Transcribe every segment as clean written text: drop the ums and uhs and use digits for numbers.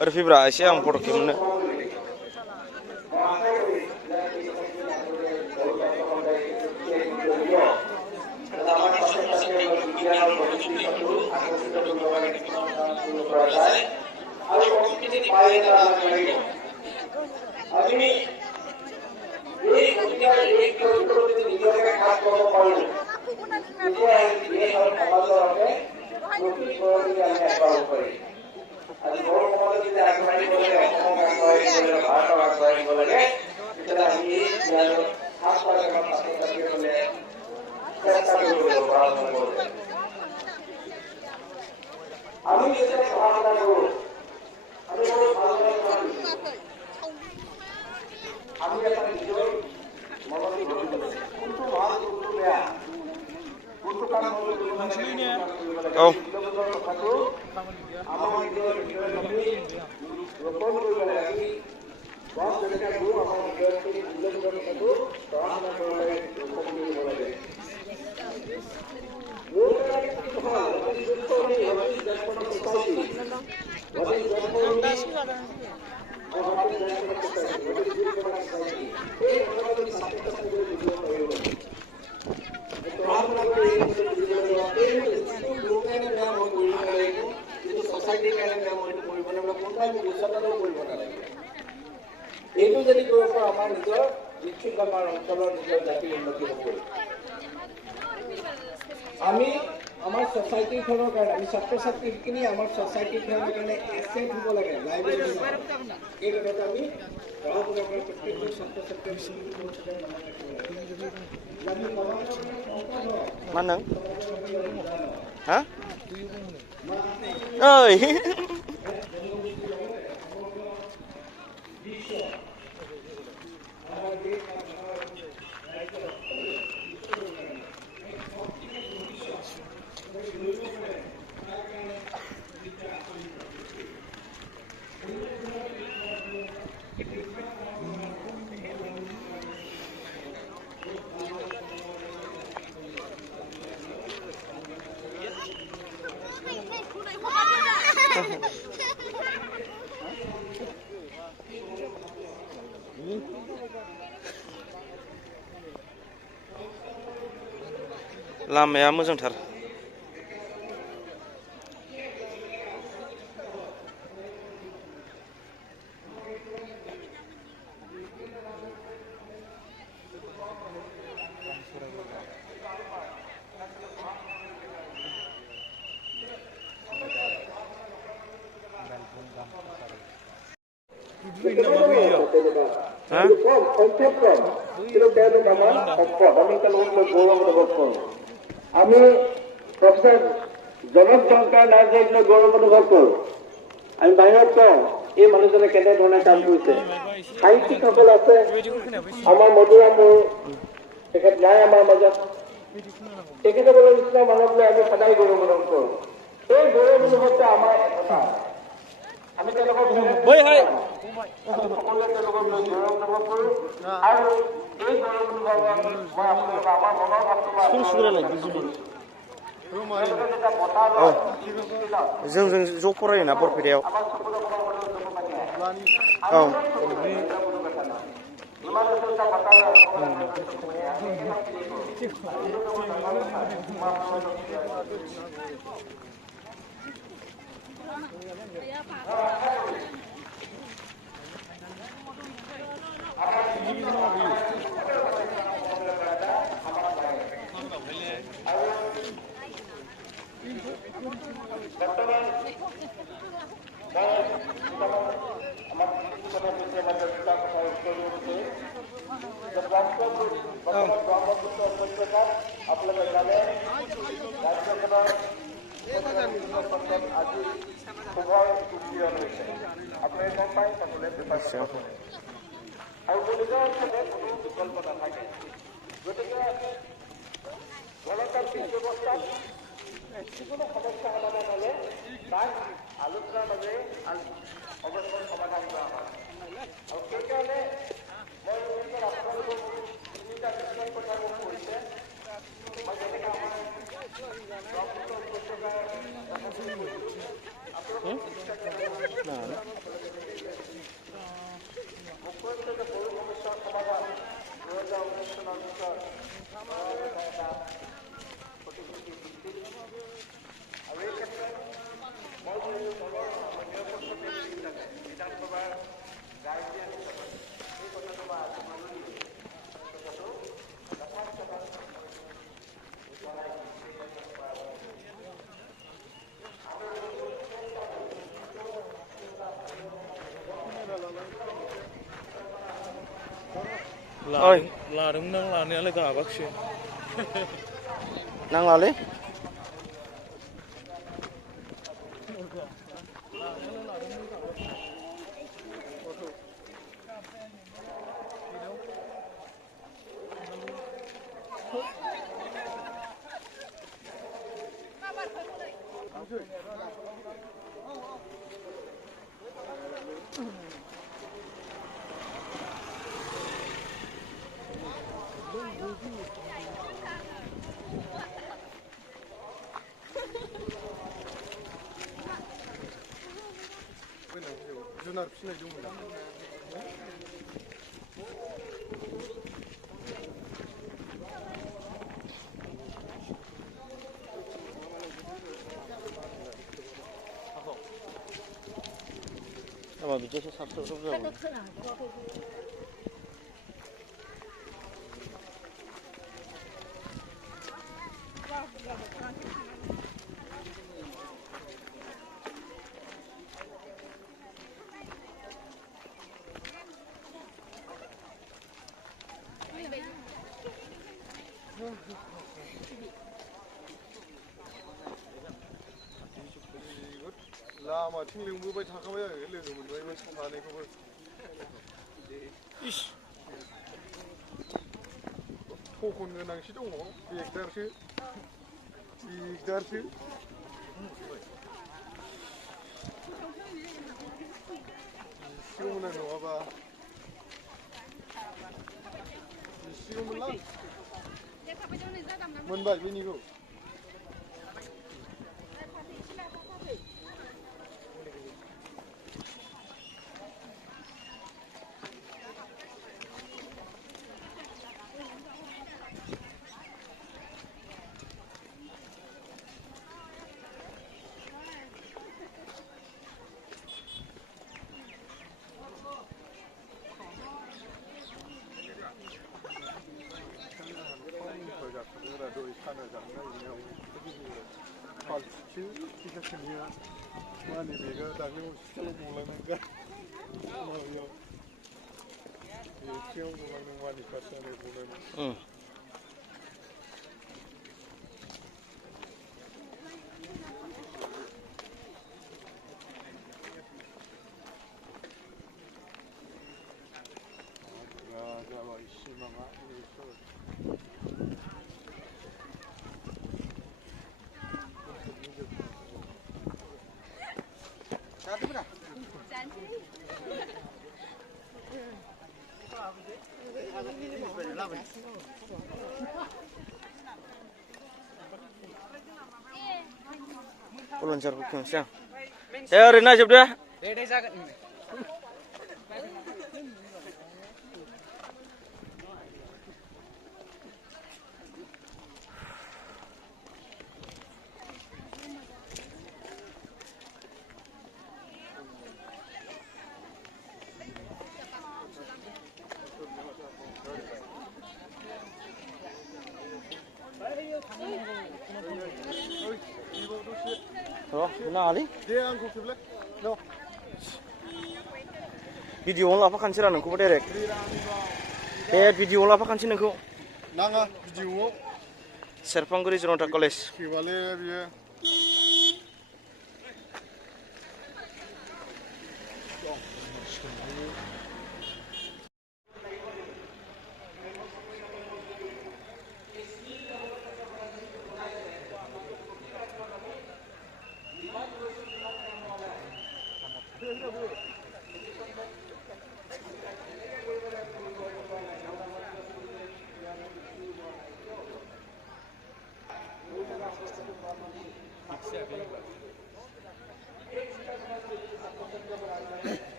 Revibra एसे आं फट' खेबनो এইটো যদি কৰিব আমাৰ নিজৰ নিশ্চিত আমাৰ অঞ্চলৰ নিজৰ জাতিৰ উন্নতি হ'ব আমি আমাৰ সোসাইটিখনৰ কাৰণে আমি ছাত্ৰ ছাত্ৰীখিনি আমাৰ সোসাইটিখনৰ কাৰণে এছেট হ'ব লাগে লাইব্ৰেৰী এই কথাটো আমি পঢ়া শুনা কৰা প্ৰত্যেকজন ছাত্ৰ ছাত্ৰীৰ mana hah ơi लामाया मोजांथार আমি প্ৰফেসৰ জনক শংকৰ নাৰ্জাৰীক লৈ গৌৰৱ অনুভৱ কৰোঁ আমি বাহিৰত কওঁ এই মানুহজনে কেনেধৰণে কাম কৰিছে সাহিত্যিকসকল আছে আমাৰ মধুৰামপুৰ তেখেত নাই আমাৰ মাজত তেখেতসকলৰ নিচিনা মানুহক লৈ আমি সদায় গৌৰৱ অনুভৱ কৰোঁ এই গৌৰৱ অনুভৱটো আমাৰ একতা আমি তেওঁলোকক সকলোৱে তেওঁলোকক লৈ গৌৰৱ অনুভৱ কৰোঁ আৰু এই গৌৰৱ অনুভৱ মই আপোনালোকক আমাৰ মনৰ ভাৱটো जों ज' फरायोना बरपेटायाव औ যিকোনো সমস্যা সমাধান হ'লে তাক আলোচনাৰ মাজেৰে অৱশ্যে সমাধান কৰা হয় আৰু সেইকাৰণে মই আপোনালোকক তিনিটা বিশেষ কথা মোক কৈছে মই যেনেকৈ আমাৰ लादोंमोन आं लानायालाय गाबाखिसै नांलालै जुनार फिसिनाय दंमोन apa bicara satu satu लामाथिं लिंबोबाय थाखाबाय आङो लोगो मोनबायमोन सानैखौबो थखन गोनांसो दङ बेगदारसो इसेयाव मोना नङाबा इसेयाव मोनलां मोनबाय बैनिखौ माने बेगा दाख्लै हस्पिटालाव गलांनांगौ माबायाव एसेयाव गलांदों मानि पास जानाय गलांदों जाबाय सिमाङा Volunteer siang. Rina job dia. Oh, kenal ni? Dia angku sebelah. No. Video lah apa kan sih ranangku direct. Video lah apa kan sih nangku? Nanga video. Serpanguri Jonata College. Kibale dia.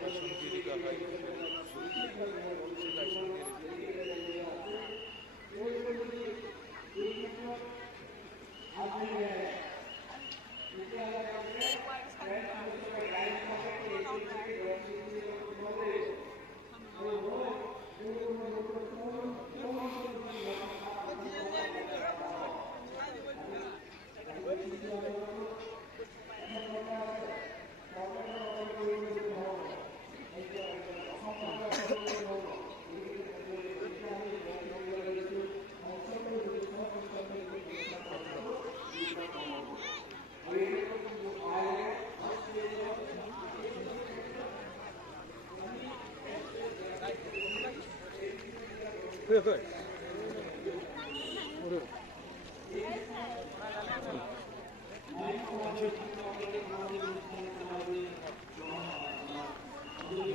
गायसनगिरि गाहाय गायसनगिरि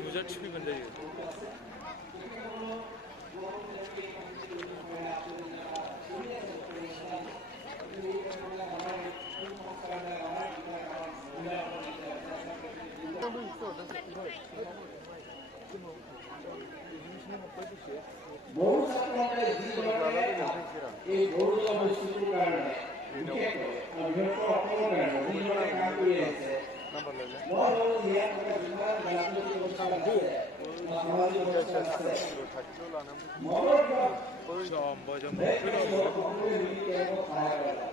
नुजाथि फैबानो जायो বহু ছাত্ৰসকলে যি ধৰণে এই গৰুজা বস্তুটোৰ কাৰণে অসমৰ কাৰণে যি ধৰণে কাম কৰি আহিছে মই ভাবোঁ ইয়াত যিমান ৰাজনৈতিক অনুষ্ঠান আছে সামাজিক অনুষ্ঠান আছে মনৰ সকলোৱে মিলি তেওঁলোকক সহায় কৰে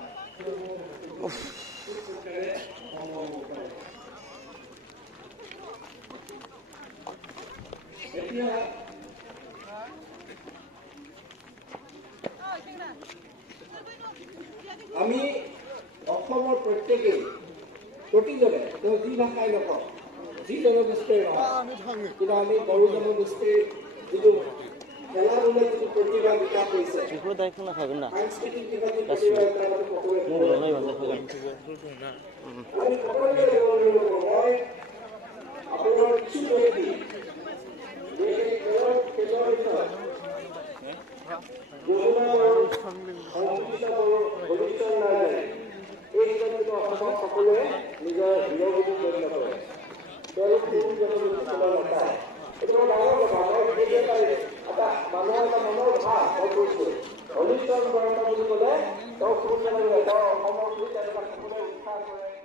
এতিয়া আমি অসমৰ প্ৰত্যেকেই প্ৰতিজনে তেওঁ যি ভাষাই নকওঁ যি জনগোষ্ঠীৰ নহয় কিন্তু আমি বড়ো জনগোষ্ঠীৰ যিটো খেলা ধূলাৰ যিটো প্ৰতিভা বিকাশ হৈছে সাংস্কৃতিক দিশত যি প্ৰতিভা আমি সকলোৱে মই আপোনাৰ কিছু ব্যক্তি সকলোৱে নিজৰ বিৰভূতি গণ্য কৰে তেওঁলোক নাপায় এইটো ডাঙৰ কথা মই এটা মানুহৰ এটা মনৰ ভাৱ মই কৈছোঁ হলিষ্ঠন বৰ্ণ বুলি ক'লে তেওঁ তেওঁ অসমৰ বুলি তেনেকুৱা সকলোৱে উৎসাহ কৰে